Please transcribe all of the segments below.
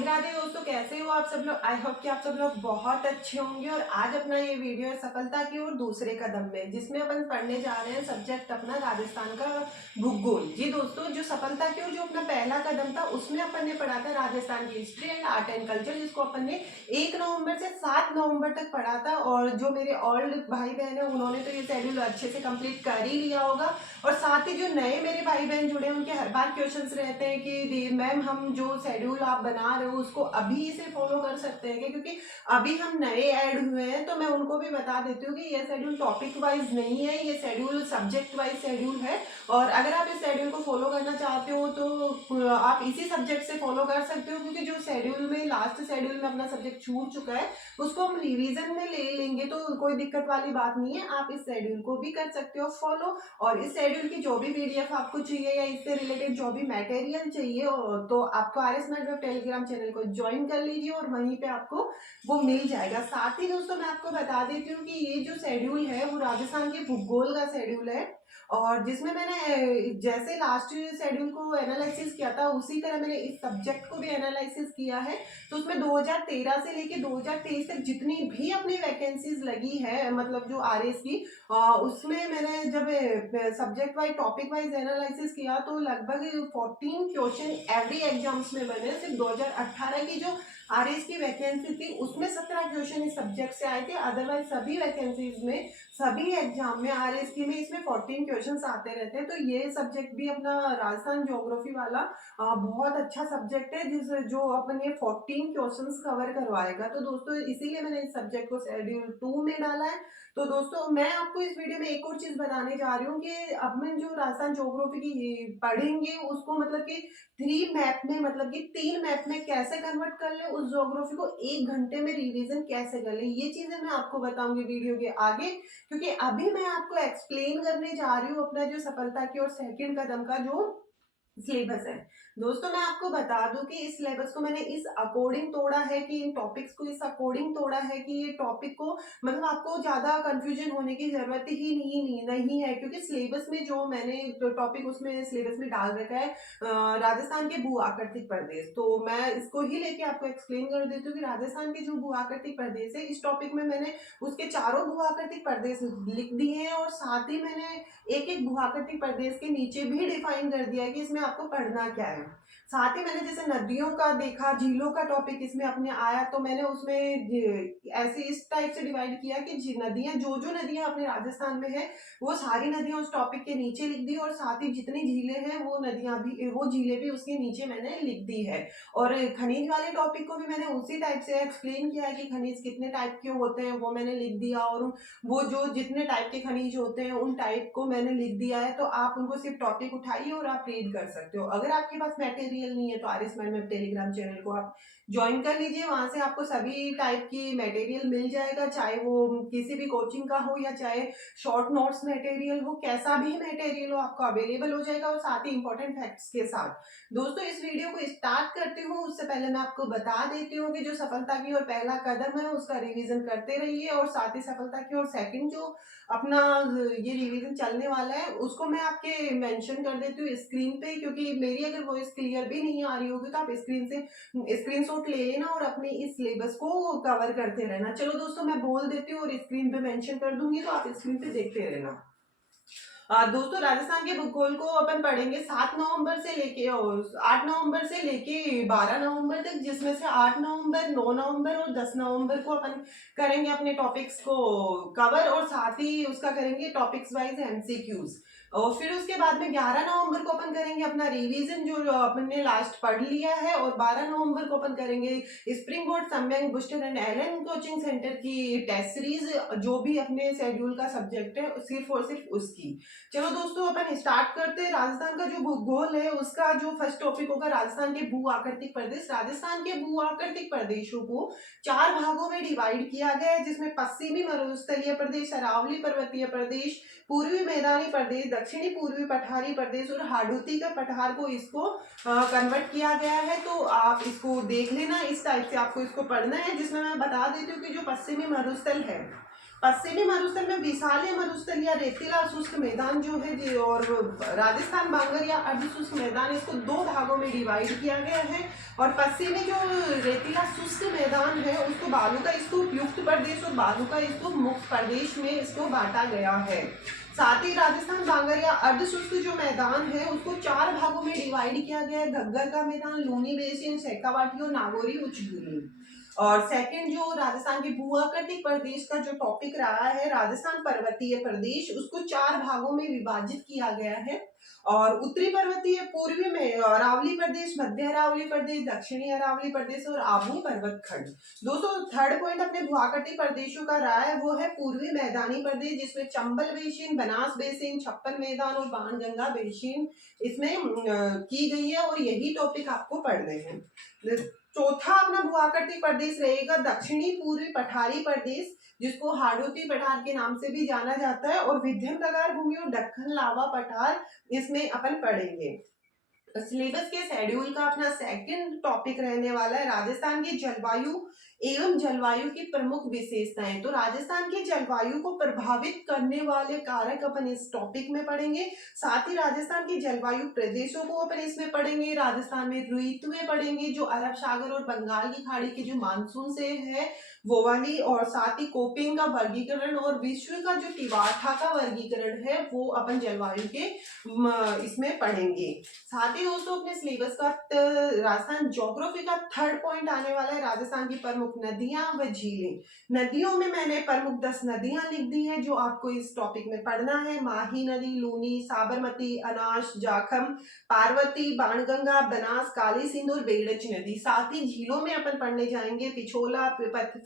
राधे राधे दोस्तों, कैसे हो आप सब लोग। आई होप कि आप सब लोग बहुत अच्छे होंगे। और आज अपना ये वीडियो है सफलता की ओर दूसरे कदम में, जिसमें अपन पढ़ने जा रहे हैं सब्जेक्ट अपना राजस्थान का भूगोल। जी दोस्तों, जो सफलता की ओर जो अपना पहला कदम था उसमें अपन ने पढ़ा था राजस्थान की history and art and culture, जिसको अपन ने 1 नवंबर से 7 नवंबर तक पढ़ा था। और जो मेरे ओल्ड भाई बहन है उन्होंने तो ये शेड्यूल अच्छे से कंप्लीट कर ही लिया होगा। और साथ ही जो नए मेरे भाई बहन जुड़े हैं उनके हर बार क्वेश्चंस रहते हैं कि मैम हम जो शेड्यूल आप बना रहे हो उसको अभी से फॉलो कर सकते हैं क्या, क्योंकि अभी हम नए ऐड हुए हैं। तो मैं उनको भी बता देती हूँ कि ये शेड्यूल टॉपिक वाइज नहीं है, ये शेड्यूल सब्जेक्ट वाइज शेड्यूल है। और अगर आप इस शेड्यूल को फॉलो करना चाहते हो तो आप इसी सब्जेक्ट से फॉलो कर सकते हो, क्योंकि जो शेड्यूल में लास्ट शेड्यूल में अपना सब्जेक्ट छूट चुका है उसको हम रिवीजन में ले लेंगे, तो कोई दिक्कत वाली बात नहीं है। आप इस शेड्यूल को भी कर सकते हो फॉलो। और इस शेड्यूल की जो भी पीडीएफ आपको चाहिए या इससे रिलेटेड जो भी मटेरियल चाहिए तो आपको R S web Telegram channel को ज्वाइन कर लीजिए और वहीं पे आपको वो मिल जाएगा। साथ ही दोस्तों मैं आपको बता देती हूँ कि ये जो शेड्यूल है वो राजस्थान के भूगोल का शेड्यूल है। और जिसमें मैंने जैसे लास्ट शेड्यूल को एनालिसिस किया था उसी तरह मैंने इस सब्जेक्ट को भी एनालिसिस किया है। तो उसमें 2013 से लेके 2023 तक जितनी भी अपनी वैकेंसीज लगी है, मतलब जो आरएस की, उसमें मैंने जब subject wise topic wise analysis किया तो लगभग 14 क्वेश्चन एवरी एग्जाम्स में बने। सिर्फ 2018 की जो आरएस की वैकेंसी थी उसमें 17 क्वेश्चन इस सब्जेक्ट से आए थे। अदरवाइज सभी वैकेंसीज में सभी एग्जाम में आरएस की में इसमें 14 क्वेश्चंस आते रहते हैं। तो ये सब्जेक्ट भी अपना राजस्थान ज्योग्राफी वाला बहुत अच्छा सब्जेक्ट है जिस जो अपन ये 14 क्वेश्चंस कवर करवाएगा। तो दोस्तों इसीलिए मैंने इस सब्जेक्ट को शेड्यूल 2 में डाला है। तो दोस्तों मैं आपको इस वीडियो में एक और चीज बताने जा रही हूँ कि अब मैं जो राजस्थान ज्योग्राफी की पढ़ेंगे उसको मतलब कि 3 मैप में, मतलब कि 3 मैप में कैसे कन्वर्ट कर ले, उस ज्योग्राफी को 1 घंटे में रिवीजन कैसे कर ले, ये चीजें मैं आपको बताऊंगी वीडियो के आगे। क्योंकि अभी मैं आपको एक्सप्लेन करने जा रही हूँ अपना जो सफलता की और सेकंड कदम का जो सिलेबस है। दोस्तों मैं आपको बता दूं कि इस सिलेबस को मैंने इस अकॉर्डिंग तोड़ा है कि इन टॉपिक्स को इस अकॉर्डिंग तोड़ा है कि ये टॉपिक को मतलब आपको ज्यादा कंफ्यूजन होने की जरूरत ही नहीं है, क्योंकि सिलेबस में जो मैंने टॉपिक उसमें सिलेबस में डाल रखा है राजस्थान के भू आकृतिक प्रदेश। तो मैं इसको ही लेके आपको एक्सप्लेन कर देती हूँ कि राजस्थान के जो भू आकृतिक प्रदेश है इस टॉपिक में मैंने उसके चारों भू आकृतिक प्रदेश लिख दिए हैं। और साथ ही मैंने एक एक भू आकृतिक प्रदेश के नीचे भी डिफाइन कर दिया है कि इसमें आपको पढ़ना क्या है। साथ ही मैंने जैसे नदियों का देखा, झीलों का टॉपिक इसमें अपने आया तो मैंने उसमें ऐसे इस टाइप से डिवाइड किया कि नदियां जो जो नदियां अपने राजस्थान में है वो सारी नदियां उस टॉपिक के नीचे लिख दी। और साथ ही जितनी झीलें हैं वो नदियां भी, वो झीलें भी उसके नीचे मैंने लिख दी है। और खनिज वाले टॉपिक को भी मैंने उसी टाइप से एक्सप्लेन किया है कि खनिज कितने टाइप के होते हैं वो मैंने लिख दिया। और वो जो जितने टाइप के खनिज होते हैं उन टाइप को मैंने लिख दिया है। तो आप उनको सिर्फ टॉपिक उठाइए और आप रीड कर सकते हो। अगर आपके पास मटेरियल नहीं है तो R S madam Telegram channel को आप ज्वाइन कर लीजिए, वहां से आपको सभी टाइप की मटेरियल मिल जाएगा, चाहे वो किसी भी कोचिंग का हो या चाहे शॉर्ट नोट्स मटेरियल हो, कैसा भी मटेरियल हो आपको अवेलेबल हो जाएगा, और साथ ही इंपॉर्टेंट फैक्ट्स के साथ। दोस्तों इस वीडियो को स्टार्ट करती हूँ उससे पहले मैं आपको बता देती हूँ कि जो सफलता की ओर पहला कदम है उसका रिवीजन करते रहिए। और साथ ही सफलता की ओर सेकंड जो अपना ये रिवीजन चलने वाला है उसको मैं आपके मेंशन कर देती हूँ स्क्रीन पे, क्योंकि मेरी अगर वॉइस क्लियर भी नहीं आ रही होगी तो आप स्क्रीन से स्क्रीनशॉट ले लेना और अपने इस सिलेबस को कवर करते रहना। चलो दोस्तों मैं बोल देती हूँ और स्क्रीन पे मेंशन कर दूंगी तो आप स्क्रीन पे देखते रहना। दोस्तों राजस्थान के भूगोल को अपन पढ़ेंगे 7 नवंबर से लेके 8 नवंबर से लेके 12 नवंबर तक, जिसमें से 8 नवंबर 9 नवंबर और 10 नवंबर को अपन करेंगे अपने टॉपिक्स को कवर। और साथ ही उसका करेंगे टॉपिक्स वाइज एमसीक्यूज। और फिर उसके बाद में 11 नवंबर को अपन करेंगे अपना रिवीजन जो अपन ने लास्ट पढ़ लिया है। और 12 नवंबर को अपन करेंगे स्प्रिंग बोर्ड सम्यंग booster and Allen coaching centre की टेस्ट सीरीज, जो भी अपने शेड्यूल का सब्जेक्ट है सिर्फ और सिर्फ उसकी। चलो दोस्तों अपन स्टार्ट करते हैं। राजस्थान का जो भूगोल है उसका जो फर्स्ट टॉपिक होगा राजस्थान के भू आकृतिक प्रदेश। राजस्थान के भू आकृतिक प्रदेशों को 4 भागों में डिवाइड किया गया है, जिसमें पश्चिमी मरुस्थलीय प्रदेश, अरावली पर्वतीय प्रदेश, पूर्वी मैदानी प्रदेश, दक्षिणी पूर्वी पठारी प्रदेश और हाडोती का पठार को इसको कन्वर्ट किया गया है। तो आप इसको देख लेना, इस टाइप से आपको इसको पढ़ना है। जिसमें मैं बता देती हूँ कि जो पश्चिमी मरुस्थल है पश्चिमी मरुस्थल में विशाल मरुस्थल या रेतीला शुष्क मैदान जो है और राजस्थान बांगर या अर्ध शुष्क मैदान, इसको दो भागों में डिवाइड किया गया है। और पश्चिमी जो रेतीला शुष्क मैदान है उसको बालू का स्तूप युक्त प्रदेश और बालू का स्तूप मुक्त प्रदेश में इसको बांटा गया है। साथ ही राजस्थान बांगर या अर्ध शुष्क जो मैदान है उसको 4 भागों में डिवाइड किया गया है। घग्गर का मैदान, लूनी बेसिन, शेखावाटी और नागौरी उच्चभूमि। और सेकंड जो राजस्थान के भूआकृतिक प्रदेश का जो टॉपिक रहा है, राजस्थान पर्वतीय प्रदेश, उसको 4 भागों में विभाजित किया गया है। और उत्तरी पर्वतीय, पूर्वी में अरावली प्रदेश, मध्य अरावली प्रदेश, दक्षिणी अरावली प्रदेश और आबू पर्वत खंड। दोस्तों थर्ड पॉइंट अपने भूआकृतिक प्रदेशों का रहा है वो है पूर्वी मैदानी प्रदेश, जिसमें चंबल बेसिन, बनास बेसिन, छप्पन मैदान और बाणगंगा बेसिन इसमें की गई है और यही टॉपिक आपको पढ़ने हैं। चौथा अपना भूआकृतिक प्रदेश रहेगा दक्षिणी पूर्वी पठारी प्रदेश, जिसको हाड़ौती पठार के नाम से भी जाना जाता है, और विंध्य प्रकार भूमि और दक्कन लावा पठार इसमें अपन पढ़ेंगे। सिलेबस के शेड्यूल का अपना सेकंड टॉपिक रहने वाला है राजस्थान की जलवायु एवं जलवायु की प्रमुख विशेषताएं। तो राजस्थान की जलवायु को प्रभावित करने वाले कारक अपन इस टॉपिक में पढ़ेंगे। साथ ही राजस्थान की जलवायु प्रदेशों को अपन इसमें पढ़ेंगे। राजस्थान में ऋतुएं पढ़ेंगे, जो अरब सागर और बंगाल की खाड़ी की जो मानसून से है वो वाली, और साथ ही कोपेन का वर्गीकरण और विश्व का जो टिवाठा का वर्गीकरण है वो अपन जलवायु के इसमें पढ़ेंगे। साथ ही दोस्तों अपने सिलेबस का राजस्थान ज्योग्राफी का थर्ड पॉइंट आने वाला है राजस्थान की प्रमुख नदियां व झीलें। नदियों में मैंने प्रमुख 10 नदियां लिख दी है जो आपको इस टॉपिक में पढ़ना है। माही नदी, लूनी, साबरमती, अनाश, जाखम, पार्वती, बाणगंगा, बनास, काली सिंध और बेड़च नदी। साथ ही झीलों में अपन पढ़ने जाएंगे पिछोला,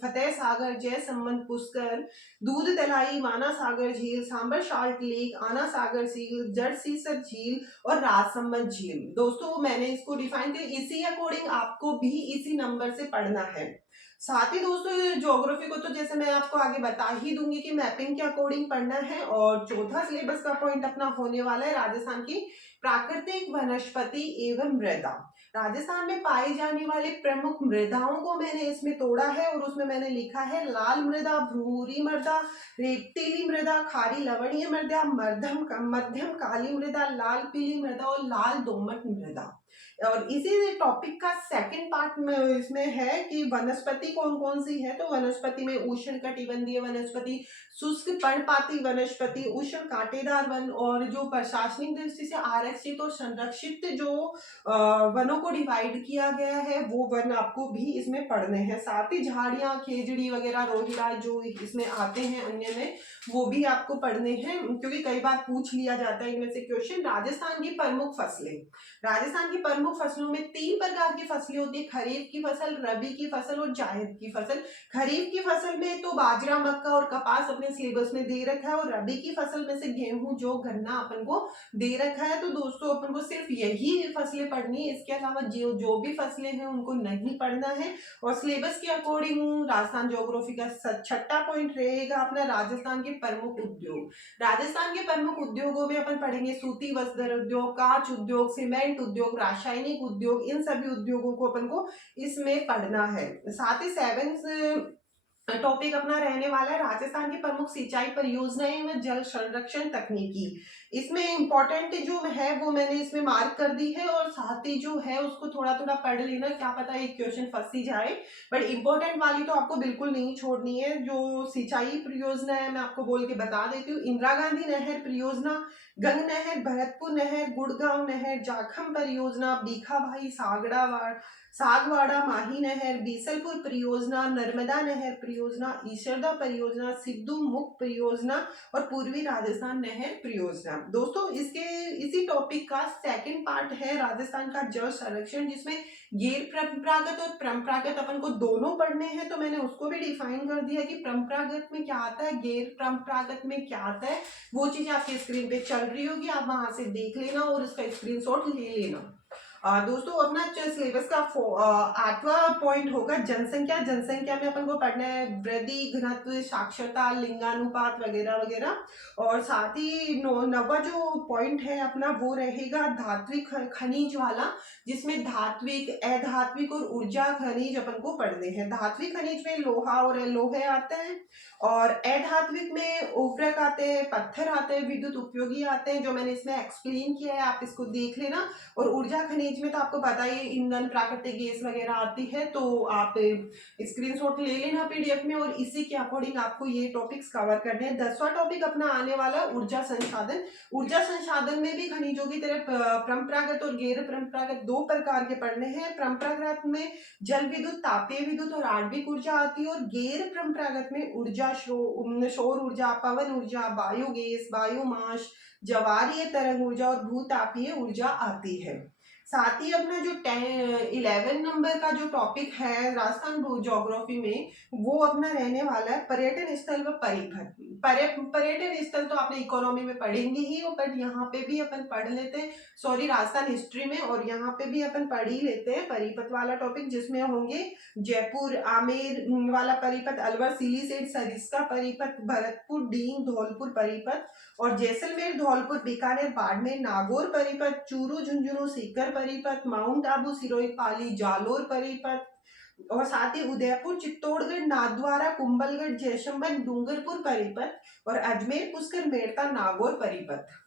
फतेह सागर, जयसमंद, पुष्कर, दूध तलाई, माना सागर झील, सांबर शाल्ट लेक, आना सागर झील, जड़सीसर झील और राजसमंद झील। दोस्तों मैंने इसको डिफाइन किया, इसी अकॉर्डिंग आपको भी इसी नंबर से पढ़ना है। साथ ही दोस्तों ज्योग्राफी को तो जैसे मैं आपको आगे बता ही दूंगी कि मैपिंग के अकॉर्डिंग पढ़ना है। और चौथा सिलेबस का पॉइंट अपना होने वाला है राजस्थान की प्राकृतिक वनस्पति एवं मृदा। राजस्थान में पाई जाने वाले प्रमुख मृदाओं को मैंने इसमें तोड़ा है और उसमें मैंने लिखा है लाल मृदा, भ्रूरी मृदा, रेतीली मृदा, खारी लवणीय मृदा, मध्यम काली मृदा, लाल पीली मृदा और लाल दोमट मृदा। और इसी टॉपिक का सेकंड पार्ट में इसमें है कि वनस्पति कौन कौन सी है। तो वनस्पति में उष्ण कटिबंधीय वनस्पति, शुष्क पर्णपाती वनस्पति, उष्ण कांटेदार वन, और जो प्रशासनिक दृष्टि से आरक्षित और संरक्षित जो वनों को डिवाइड किया गया है वो वन आपको भी इसमें पढ़ने हैं। साथ ही झाड़ियां, खेजड़ी वगैरह, रोहिड़ा जो इसमें आते हैं अन्य में, वो भी आपको पढ़ने हैं, क्योंकि कई बार पूछ लिया जाता है इनमें से क्वेश्चन। राजस्थान की प्रमुख फसलें। राजस्थान की प्रमुख फसलों में 3 प्रकार की फसलें होती है, खरीफ की फसल, रबी की फसल और जायद की फसल। खरीफ की फसल में तो बाजरा, मक्का और कपास अपने सिलेबस में दे रखा है, और रबी की फसल में से गेहूं, जौ, गन्ना अपन को दे रखा है। तो दोस्तों अपन को सिर्फ यही फसलें पढ़नी है, इसके अलावा जो भी फसलें हैं उनको नहीं पढ़ना है। और सिलेबस के अकॉर्डिंग राजस्थान ज्योग्राफी का छठा पॉइंट रहेगा अपना राजस्थान के प्रमुख उद्योग। राजस्थान के प्रमुख उद्योगों में अपन पढ़ेंगे सूती वस्त्र उद्योग, कांच उद्योग, सीमेंट उद्योग, रासायनिक उद्योग, इन सभी उद्योगों को अपन को इसमें पढ़ना है। साथ ही सेवेंथ टॉपिक अपना रहने वाला है राजस्थान की प्रमुख सिंचाई परियोजनाएं व जल संरक्षण तकनीकी। इसमें इंपॉर्टेंट जो है वो मैंने इसमें मार्क कर दी है, और साथ ही जो है उसको थोड़ा थोड़ा पढ़ लेना, क्या पता एक क्वेश्चन फंस ही जाए, बट इंपॉर्टेंट वाली तो आपको बिल्कुल नहीं छोड़नी है। जो सिंचाई परियोजना है मैं आपको बोल के बता देती हूँ। इंदिरा गांधी नहर परियोजना, गंग नहर, भरतपुर नहर, गुड़गांव नहर, जाखम परियोजना, बीखाभाई सागवाड़ा माही नहर, बीसलपुर परियोजना, नर्मदा नहर परियोजना, ईशरदा परियोजना, सिद्धू मुख परियोजना और पूर्वी राजस्थान नहर परियोजना। दोस्तों इसी टॉपिक का सेकंड पार्ट है राजस्थान का जल संरक्षण, जिसमें गैर परंपरागत और परंपरागत अपन को दोनों पढ़ने हैं। तो मैंने उसको भी डिफाइन कर दिया कि परंपरागत में क्या आता है, गैर परंपरागत में क्या आता है। वो चीज आपकी स्क्रीन पे चल रही होगी, आप वहां से देख लेना और उसका स्क्रीनशॉट ले लेना। दोस्तों अपना सिलेबस का 8वां पॉइंट होगा जनसंख्या। जनसंख्या में अपन को पढ़ना है वृद्धि, घनत्व, साक्षरता, लिंगानुपात वगैरह वगैरह। और साथ ही 9वां जो पॉइंट है अपना वो रहेगा धात्विक खनिज वाला, जिसमें धात्विक, अधात्विक और ऊर्जा खनिज अपन को पढ़ने हैं। धात्विक खनिज में लोहा और लोहे आते हैं, और अधात्विक में उर्वरक आते हैं, पत्थर आते हैं, विद्युत उपयोगी आते हैं, जो मैंने इसमें एक्सप्लेन किया है, आप इसको देख लेना। और ऊर्जा खनिज में तो आपको पता ही है, ईंधन, प्राकृतिक गैस वगैरह आती है, तो आप स्क्रीनशॉट ले लेना पीडीएफ में, और इसी के अकॉर्डिंग आपको ये टॉपिक्स कवर करने हैं। 10वां टॉपिक अपना आने वाला ऊर्जा संसाधन। ऊर्जा संसाधन में भी खनिजों की तरह परंपरागत और गैर परंपरागत दो प्रकार के पढ़ने हैं। परंपरागत में जल विद्युत, तापीय विद्युत और आणविक ऊर्जा आती है, और गैर परंपरागत में ऊर्जा सौर ऊर्जा, पवन ऊर्जा, बायोगैस, बायोमास, ज्वारीय तरंग ऊर्जा और भूतापीय ऊर्जा आती है। साथ ही अपना जो 11 नंबर का जो टॉपिक है राजस्थान ज्योग्राफी में, वो अपना रहने वाला है पर्यटन स्थल व परिपथ। पर्यटन स्थल तो आपने इकोनॉमी में पढ़ेंगे ही हो, बट यहाँ पे भी अपन पढ़ लेते हैं, सॉरी राजस्थान हिस्ट्री में, और यहाँ पे भी अपन पढ़ ही लेते हैं परिपथ वाला टॉपिक, जिसमें होंगे जयपुर आमेर वाला परिपथ, अलवर सिलीसेट सरिस्का परिपथ, भरतपुर डीन धौलपुर परिपथ, और जैसलमेर धौलपुर बीकानेर बाड़मेर नागौर परिपथ, चूरू झुंझुनू सीकर परिपथ, माउंट आबू सिरोही पाली जालोर परिपथ, और साथ ही उदयपुर चित्तौड़गढ़ नाथद्वारा कुंभलगढ़ जयशंबर डूंगरपुर परिपथ, और अजमेर पुष्कर मेड़ता नागौर परिपथ।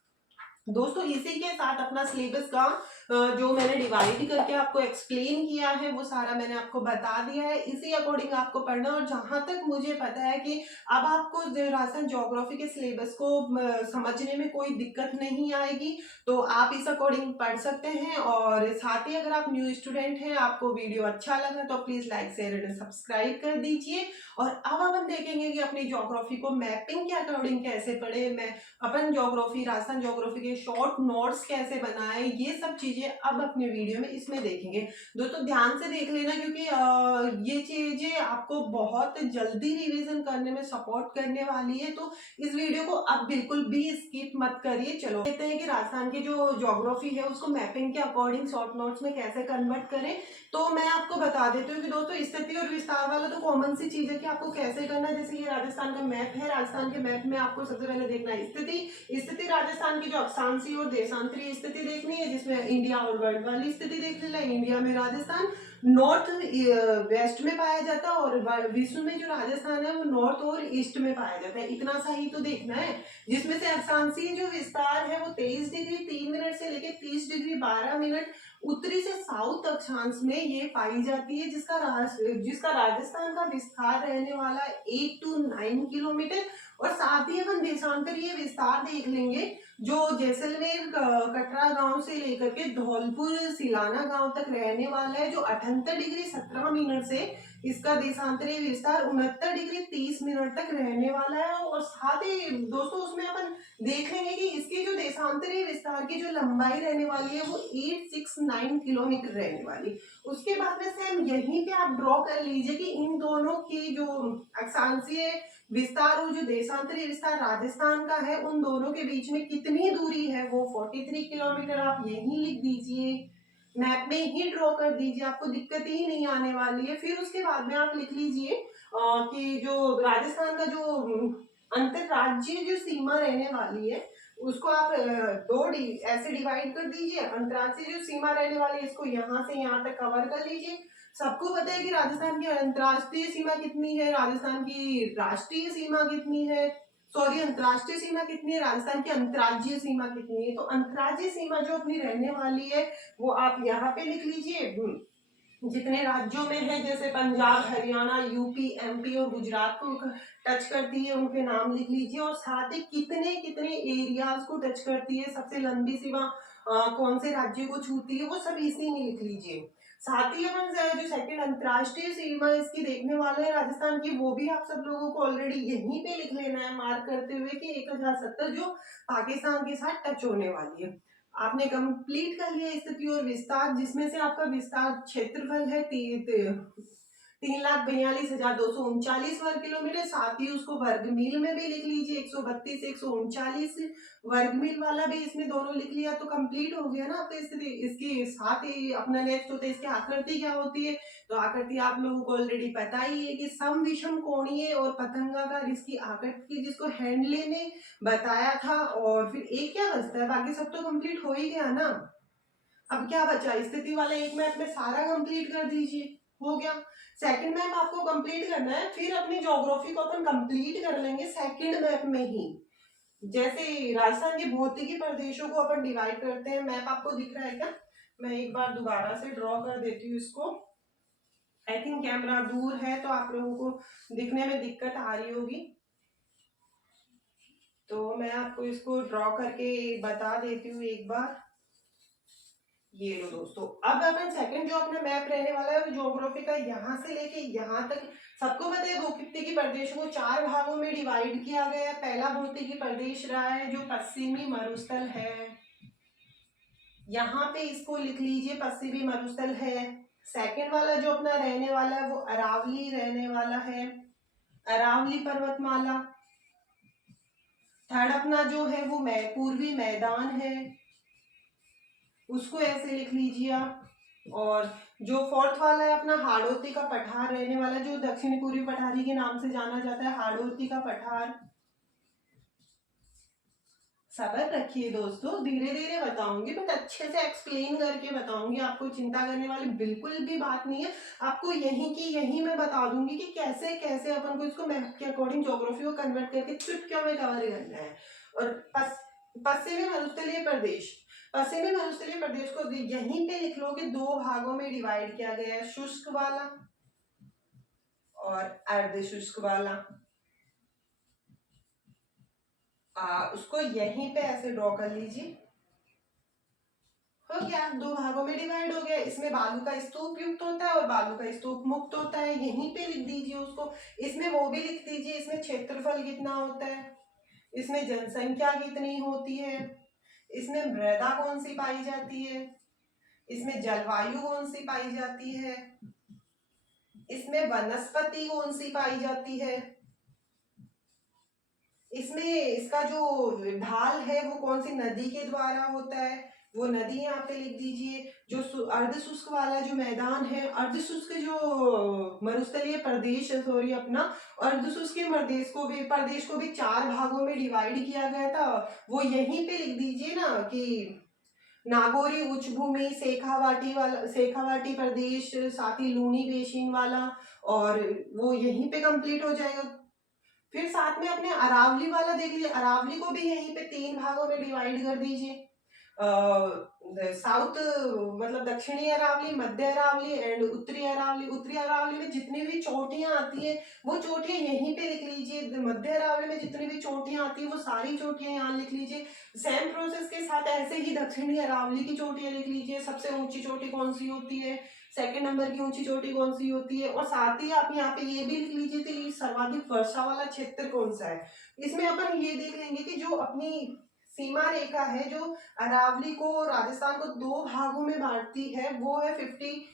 दोस्तों इसी के साथ अपना सिलेबस का जो मैंने डिवाइड करके आपको एक्सप्लेन किया है वो सारा मैंने आपको बता दिया है, इसी अकॉर्डिंग आपको पढ़ना। और जहां तक मुझे पता है कि अब आपको राजस्थान ज्योग्राफी के सिलेबस को समझने में कोई दिक्कत नहीं आएगी, तो आप इस अकॉर्डिंग पढ़ सकते हैं। और साथ ही अगर आप न्यू स्टूडेंट हैं, आपको वीडियो अच्छा लगा तो please like share and subscribe कर दीजिए। और अब अपन देखेंगे कि अपनी ज्योग्राफी को मैपिंग के अकॉर्डिंग कैसे पढ़े, मैं अपन ज्योग्राफी राजस्थान ज्योग्राफी के शॉर्ट नोट्स कैसे बनाए, ये सब चीजें अब अपने वीडियो में इसमें देखेंगे। दोस्तों ध्यान से देख लेना, क्योंकि ये चीजें आपको बहुत जल्दी रिवीजन करने में सपोर्ट करने वाली है, तो इस वीडियो को अब बिल्कुल भी स्किप मत करिए। चलो देखते हैं कि राजस्थान की जो ज्योग्राफी है उसको मैपिंग के अकॉर्डिंग शॉर्ट नोट्स में कैसे कन्वर्ट करें। तो मैं आपको बता देती हूँ कि दोस्तों स्थिति और विस्तार वाला तो कॉमन सी चीज है कि आपको कैसे करना है। जैसे ये राजस्थान का मैप है, राजस्थान के मैप में आपको सबसे पहले देखना है स्थिति राजस्थान की जो अक्षांशीय और देशांतरीय स्थिति देखनी है, जिसमें इंडिया और वर्ल्ड वाली स्थिति देख लेना है। इंडिया में राजस्थान नॉर्थ वेस्ट में पाया जाता है, और विश्व में जो राजस्थान है वो नॉर्थ और ईस्ट में पाया जाता है। इतना सा ही तो देखना है, जिसमें से अक्षांशीय जो विस्तार है वो 23 डिग्री 3 मिनट से लेकर 30 डिग्री 12 मिनट उत्तरी से साउथ अक्षांश में ये पाई जाती है, जिसका राजस्थान का विस्तार रहने वाला 8 to 9 किलोमीटर। और साथ ही अपन देशांतरीय विस्तार देख लेंगे, जो जैसलमेर कटरा गांव से लेकर के धौलपुर सिलाना गांव तक रहने वाला है, जो 78 डिग्री 17 मिनट से इसका देशांतरीय विस्तार 69 डिग्री 30 मिनट तक रहने वाला है। और साथ ही दोस्तों उसमें अपन देखेंगे कि इसकी जो देशांतरीय विस्तार की जो लंबाई रहने वाली है वो 869 किलोमीटर रहने वाली। उसके बाद में सेम यहीं पे आप ड्रॉ कर लीजिए कि इन दोनों की जो अक्षांशीय विस्तार और जो देशांतरीय विस्तार राजस्थान का है, उन दोनों के बीच में कितनी दूरी है, वो 43 किलोमीटर। आप यही लिख दीजिए, मैप में ही ड्रॉ कर दीजिए, आपको दिक्कत ही नहीं आने वाली है। फिर उसके बाद में आप लिख लीजिए कि जो राजस्थान का जो अंतरराज्यीय जो सीमा रहने वाली है उसको आप ऐसे डिवाइड कर दीजिए। अंतर्राज्यीय जो सीमा रहने वाली है इसको यहाँ से यहाँ तक कवर कर लीजिए। सबको पता है कि राजस्थान की अंतर्राष्ट्रीय सीमा कितनी है, राजस्थान की राष्ट्रीय सीमा कितनी है, सॉरी अंतर्राष्ट्रीय सीमा कितनी है, राजस्थान की अंतर्राज्यीय सीमा कितनी है। तो अंतर्राज्यीय सीमा जो अपनी रहने वाली है वो आप यहाँ पे लिख लीजिए। जितने राज्यों में है, जैसे पंजाब, हरियाणा, यूपी, एमपी और गुजरात को टच करती है उनके नाम लिख लीजिए। और साथ ही कितने कितने एरियाज को टच करती है, सबसे लंबी सीमा कौन से राज्य को छूती है, वो सब इसी में लिख लीजिए। साथ ही अपन जो सेकंड अंतरराष्ट्रीय सीमा इसकी देखने वाले हैं राजस्थान की, वो भी आप सब लोगों को ऑलरेडी यहीं पे लिख लेना है मार्क करते हुए कि 1070 जो पाकिस्तान के साथ टच होने वाली है। आपने कंप्लीट कर लिया स्थिति और विस्तार, जिसमें से आपका विस्तार क्षेत्रफल है 3,42,239 वर्ग किलोमीटर। साथ ही उसको वर्ग मील में भी लिख लीजिए, 132 139 वर्ग मील वाला भी इसमें दोनों लिख लिया तो कंप्लीट हो गया ना आपका स्थिति। इसकी साथ ही अपना नेक्स्ट होता है इसकी आकृति क्या होती है। तो आकृति आप लोगों को ऑलरेडी पता ही है कि सम विषम कोणीय और पतंगाकार इसकी आकृति, जिसको हैंडले ने बताया था। और फिर एक क्या बचता है, बाकी सब तो कंप्लीट हो ही गया ना। अब क्या बचा, स्थिति वाला एक मैप में सारा कंप्लीट कर दीजिए, हो गया। सेकंड मैप आपको कंप्लीट करना है, फिर अपनी ज्योग्राफी को अपन कंप्लीट कर लेंगे सेकंड मैप में ही। जैसे राजस्थान के भौतिकी प्रदेशों को अपन डिवाइड करते हैं, मैप आपको दिख रहा है क्या? मैं एक बार दोबारा से ड्रॉ कर देती हूँ इसको। आई थिंक कैमरा दूर है तो आप लोगों को दिखने में दिक्कत आ रही होगी, तो मैं आपको इसको ड्रॉ करके बता देती हूँ एक बार। ये लो दोस्तों, अब अपन सेकंड जो अपना मैप रहने वाला है वो ज्योग्राफी का यहाँ से लेके यहाँ तक। सबको पता है भौतिकी प्रदेशों को 4 भागों में डिवाइड किया गया है। पहला भौतिकी प्रदेश रहा है जो पश्चिमी मरुस्थल है, यहाँ पे इसको लिख लीजिए पश्चिमी मरुस्थल है। सेकंड वाला जो अपना रहने वाला है वो अरावली रहने वाला है, अरावली पर्वतमाला। थर्ड अपना जो है वो पूर्वी मैदान है, उसको ऐसे लिख लीजिए आप। और जो फोर्थ वाला है अपना हाड़ौती का पठार रहने वाला, जो दक्षिण पूर्वी पठारी के नाम से जाना जाता है, हाड़ौती का पठार। सब्र रखिए दोस्तों, धीरे धीरे बताऊंगी, बट अच्छे से एक्सप्लेन करके बताऊंगी, आपको चिंता करने वाली बिल्कुल भी बात नहीं है। आपको यहीं की यहीं मैं बता दूंगी कि कैसे कैसे अपन को इसको मैप के अकॉर्डिंग ज्योग्राफी को कन्वर्ट करके चुटकियों में कवर करना है। और पश्चिमी मरुस्थलीय प्रदेश, पश्चिमी मरुस्थलीय प्रदेश को यहीं पे लिख लो कि 2 भागों में डिवाइड किया गया है, शुष्क वाला और अर्ध शुष्क वाला। उसको यहीं पे ऐसे ड्रॉ कर लीजिए, हो गया। 2 भागों में डिवाइड हो गया। इसमें बालू का स्तूप युक्त होता है और बालू का स्तूप मुक्त होता है, यहीं पे लिख दीजिए उसको। इसमें वो भी लिख दीजिए, इसमें क्षेत्रफल कितना होता है, इसमें जनसंख्या कितनी होती है, इसमें मृदा कौन सी पाई जाती है, इसमें जलवायु कौन सी पाई जाती है, इसमें वनस्पति कौन सी पाई जाती है, इसमें इसका जो ढाल है वो कौन सी नदी के द्वारा होता है, वो नदी यहाँ पे लिख दीजिए। जो अर्ध शुष्क वाला जो मैदान है, अर्ध शुष्क जो मरुस्थलीय प्रदेश है, सॉरी अपना अर्ध शुष्क प्रदेश को भी 4 भागों में डिवाइड किया गया था, वो यहीं पे लिख दीजिए ना कि नागौरी उच्च भूमि, शेखावाटी प्रदेश, साथ ही लूनी बेसिन वाला, और वो यहीं पे कंप्लीट हो जाएगा। फिर साथ में अपने अरावली वाला देख लीजिए, अरावली को भी यहीं पे 3 भागों में डिवाइड कर दीजिए। साउथ मतलब दक्षिणी अरावली, मध्य अरावली एंड उत्तरी अरावली। उत्तरी अरावली में जितनी भी चोटियां आती है वो चोटियां यहीं पे लिख लीजिए। मध्य अरावली में जितनी भी चोटियां आती है वो सारी चोटियां यहाँ लिख लीजिए। सेम प्रोसेस के साथ ऐसे ही दक्षिणी अरावली की चोटियां लिख लीजिए। सबसे ऊंची चोटी कौन सी होती है, सेकंड नंबर की ऊंची चोटी कौन सी होती है, और साथ ही आप यहाँ पे ये भी लिख लीजिए कि सर्वाधिक वर्षा वाला क्षेत्र कौन सा है। इसमें अपन ये देख लेंगे कि जो अपनी सीमा रेखा है जो अरावली को, राजस्थान को 2 भागों में बांटती है, वो है 50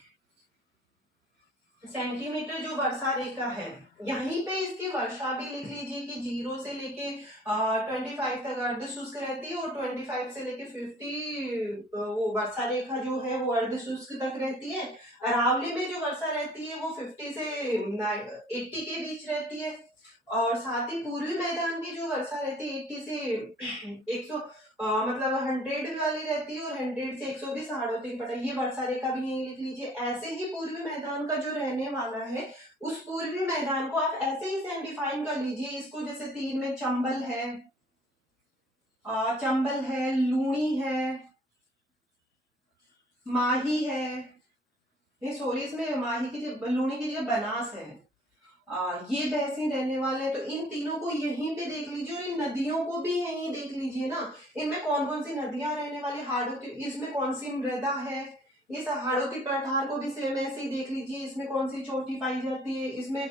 सेंटीमीटर जो वर्षा रेखा है। यहीं पे इसकी वर्षा भी लिख लीजिए कि 0 से लेके 25 तक अर्ध शुष्क रहती है, और 25 से लेके 50 वो वर्षा रेखा जो है वो अर्ध शुष्क तक रहती है। अरावली में जो वर्षा रहती है वो 50 से 80 के बीच रहती है, और साथ ही पूर्वी मैदान की जो वर्षा रहती है 80 से 100 मतलब 100 वाली रहती है, और 100 से 120 हाड़ौती पटा, ये वर्षा रेखा भी यही लिख लीजिए। ऐसे ही पूर्वी मैदान का जो रहने वाला है, उस पूर्वी मैदान को आप ऐसे ही डिफाइन कर लीजिए इसको, जैसे 3 में चंबल है, लूणी है, माही है, नहीं सॉरी इसमें माही की जगह, लूणी की जगह बनास है। ये बहसीन रहने वाले हैं, तो इन तीनों को यहीं पे देख लीजिए, और इन नदियों को भी यहीं देख लीजिए ना। इनमें कौन कौन सी नदियां रहने वाली, हाड़ौती, इसमें कौन सी मृदा है, इस हाड़ौती पठार को भी सेम ऐसे ही देख लीजिए, इसमें कौन सी चोटी पाई जाती है, इसमें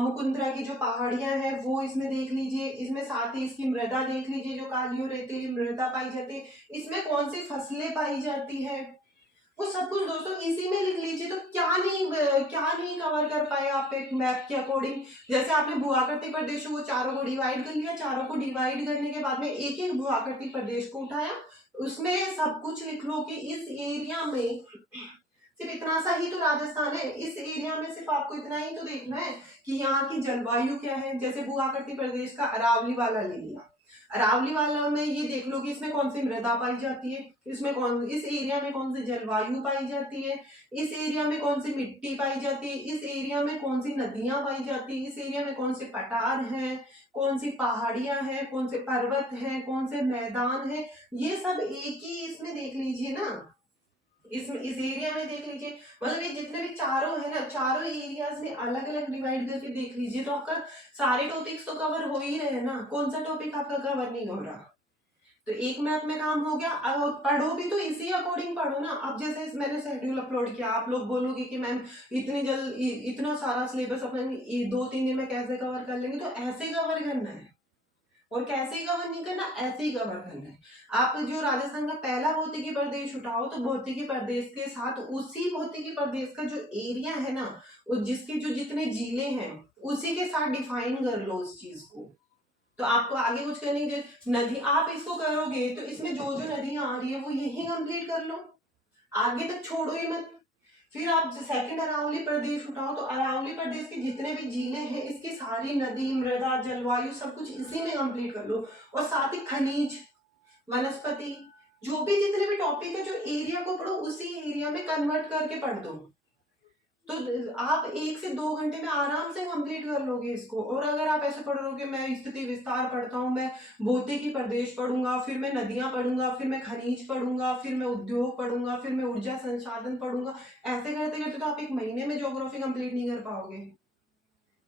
मुकुंदरा की जो पहाड़ियां हैं वो इसमें देख लीजिए, इसमें साथ ही इसकी मृदा देख लीजिए जो काली और रेतीली मृदा पाई जाती है, इसमें कौन सी फसलें पाई जाती है, वो सब कुछ दोस्तों इसी में लिख लीजिए। तो क्या नहीं कवर कर पाए आप एक मैप के अकॉर्डिंग। जैसे आपने भूआकृति प्रदेशों को चारों को डिवाइड कर लिया, चारों को डिवाइड करने के बाद में एक एक भूआकृति प्रदेश को उठाया, उसमें सब कुछ लिख लो कि इस एरिया में सिर्फ इतना सा ही तो राजस्थान है, इस एरिया में सिर्फ आपको इतना ही तो देखना है कि यहाँ की जलवायु क्या है। जैसे भूआकृति प्रदेश का अरावली वाला ले लिया, अरावली वाला में ये देख लो कि इसमें कौन सी मृदा पाई जाती है, इस एरिया में कौन सी जलवायु पाई जाती है, इस एरिया में कौन सी मिट्टी पाई जाती है, इस एरिया में कौन सी नदियां पाई जाती है, इस एरिया में कौन से पठार हैं, कौन सी पहाड़ियां हैं, कौन से पर्वत हैं, कौन से मैदान हैं। ये सब एक ही इसमें देख लीजिए ना, इस एरिया में देख लीजिए। मतलब ये जितने भी चारों है ना, चारों एरियाज में अलग अलग डिवाइड करके देख लीजिए, तो आपका सारे टॉपिक्स तो कवर हो ही रहे हैं ना, कौन सा टॉपिक आपका कवर नहीं हो रहा। तो एक मैथ में काम हो गया। अब पढ़ो भी तो इसी अकॉर्डिंग पढ़ो ना। अब जैसे मैंने शेड्यूल अपलोड किया, आप लोग बोलोगे कि मैम इतना सारा सिलेबस अपन 2-3 दिन में कैसे कवर कर लेंगे, तो ऐसे कवर करना है। और कैसे ही कवर नहीं करना, ऐसे ही कवर करना है। आप जो राजस्थान का पहला भौतिकी प्रदेश उठाओ, तो भौतिकी प्रदेश के साथ उसी भौतिकी प्रदेश का जो एरिया है ना, जिसके जो जितने जिले हैं उसी के साथ डिफाइन कर लो उस चीज को। तो आपको आगे कुछ करने की नदी, आप इसको करोगे तो इसमें जो जो नदियां आ रही है वो यही कंप्लीट कर लो, आगे तक छोड़ो ही मत। फिर आप सेकंड अरावली प्रदेश उठाओ, तो अरावली प्रदेश के जितने भी जिले हैं इसकी सारी नदी, मृदा, जलवायु सब कुछ इसी में कंप्लीट कर लो। और साथ ही खनिज, वनस्पति, जो भी जितने भी टॉपिक है, जो एरिया को पढ़ो उसी एरिया में कन्वर्ट करके पढ़ दो। तो आप 1 से 2 घंटे में आराम से कंप्लीट कर लोगे इसको। और अगर आप ऐसे पढ़ोगे, मैं स्थिति विस्तार पढ़ता हूँ, मैं भौतिकी प्रदेश पढ़ूंगा, फिर मैं नदियां पढ़ूंगा, फिर मैं खनिज पढ़ूंगा, फिर मैं उद्योग पढ़ूंगा, फिर मैं ऊर्जा संसाधन पढ़ूंगा, ऐसे करते करते तो आप 1 महीने में ज्योग्राफी कंप्लीट नहीं कर पाओगे।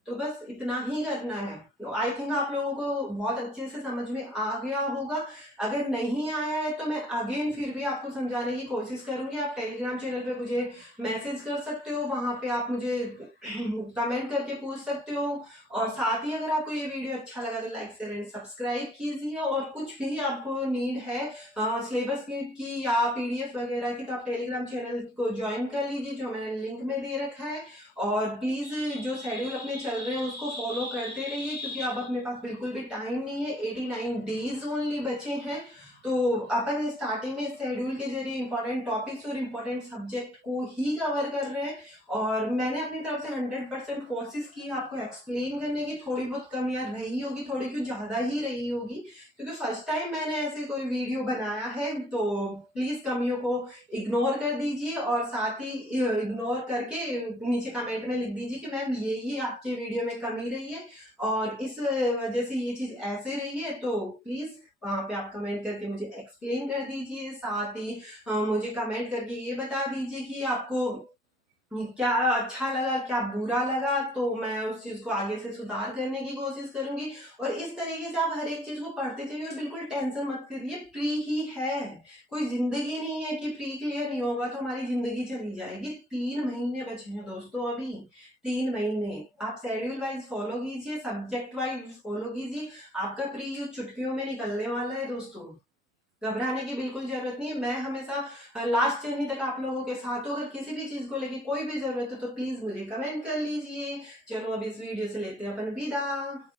तो बस इतना ही करना है। तो आई थिंक आप लोगों को बहुत अच्छे से समझ में आ गया होगा। अगर नहीं आया है तो मैं अगेन फिर भी आपको समझाने की कोशिश करूंगी। आप टेलीग्राम चैनल पे मुझे मैसेज कर सकते हो, वहां पे आप मुझे कमेंट करके पूछ सकते हो। और साथ ही अगर आपको ये वीडियो अच्छा लगा तो लाइक शेयर एंड सब्सक्राइब कीजिए। और कुछ भी आपको नीड है सिलेबस की या पीडीएफ वगैरह की, तो आप टेलीग्राम चैनल को ज्वाइन कर लीजिए, जो मैंने लिंक में दे रखा है। और प्लीज जो शेड्यूल अपने चल रहे हैं उसको फॉलो करते रहिए, क्योंकि अब अपने पास बिल्कुल भी टाइम नहीं है, 89 डेज ओनली बचे हैं। तो अपन स्टार्टिंग में शेड्यूल के जरिए इंपॉर्टेंट टॉपिक्स और इम्पोर्टेंट सब्जेक्ट को ही कवर कर रहे हैं। और मैंने अपनी तरफ से 100% कोशिश की आपको एक्सप्लेन करने की। थोड़ी बहुत कमियां रही होगी, थोड़ी क्यों ज़्यादा ही रही होगी, क्योंकि फर्स्ट टाइम मैंने ऐसे कोई वीडियो बनाया है। तो प्लीज़ कमियों को इग्नोर कर दीजिए, और साथ ही इग्नोर करके नीचे कमेंट में लिख दीजिए कि मैम ये आपके वीडियो में कमी रही है और इस वजह से ये चीज़ ऐसे रही है। तो प्लीज़ वहाँ पे आप कमेंट करके मुझे एक्सप्लेन कर दीजिए। साथ ही मुझे कमेंट करके ये बता दीजिए कि आपको क्या अच्छा लगा, क्या बुरा लगा, तो मैं उस चीज को आगे से सुधार करने की कोशिश करूंगी। और इस तरीके से आप हर एक चीज को पढ़ते चलिए और बिल्कुल टेंशन मत करिए। प्री ही है, कोई जिंदगी नहीं है कि प्री क्लियर नहीं होगा तो हमारी जिंदगी चली जाएगी। 3 महीने बचे हैं दोस्तों, अभी 3 महीने। आप शेड्यूल वाइज फॉलो कीजिए, सब्जेक्ट वाइज फॉलो कीजिए, आपका प्री चुटकियों में निकलने वाला है दोस्तों। घबराने की बिल्कुल जरूरत नहीं है। मैं हमेशा लास्ट जर्नी तक आप लोगों के साथ हूँ। अगर किसी भी चीज को लेके कोई भी जरूरत है तो प्लीज मुझे कमेंट कर लीजिए। चलो अब इस वीडियो से लेते हैं अपन विदा।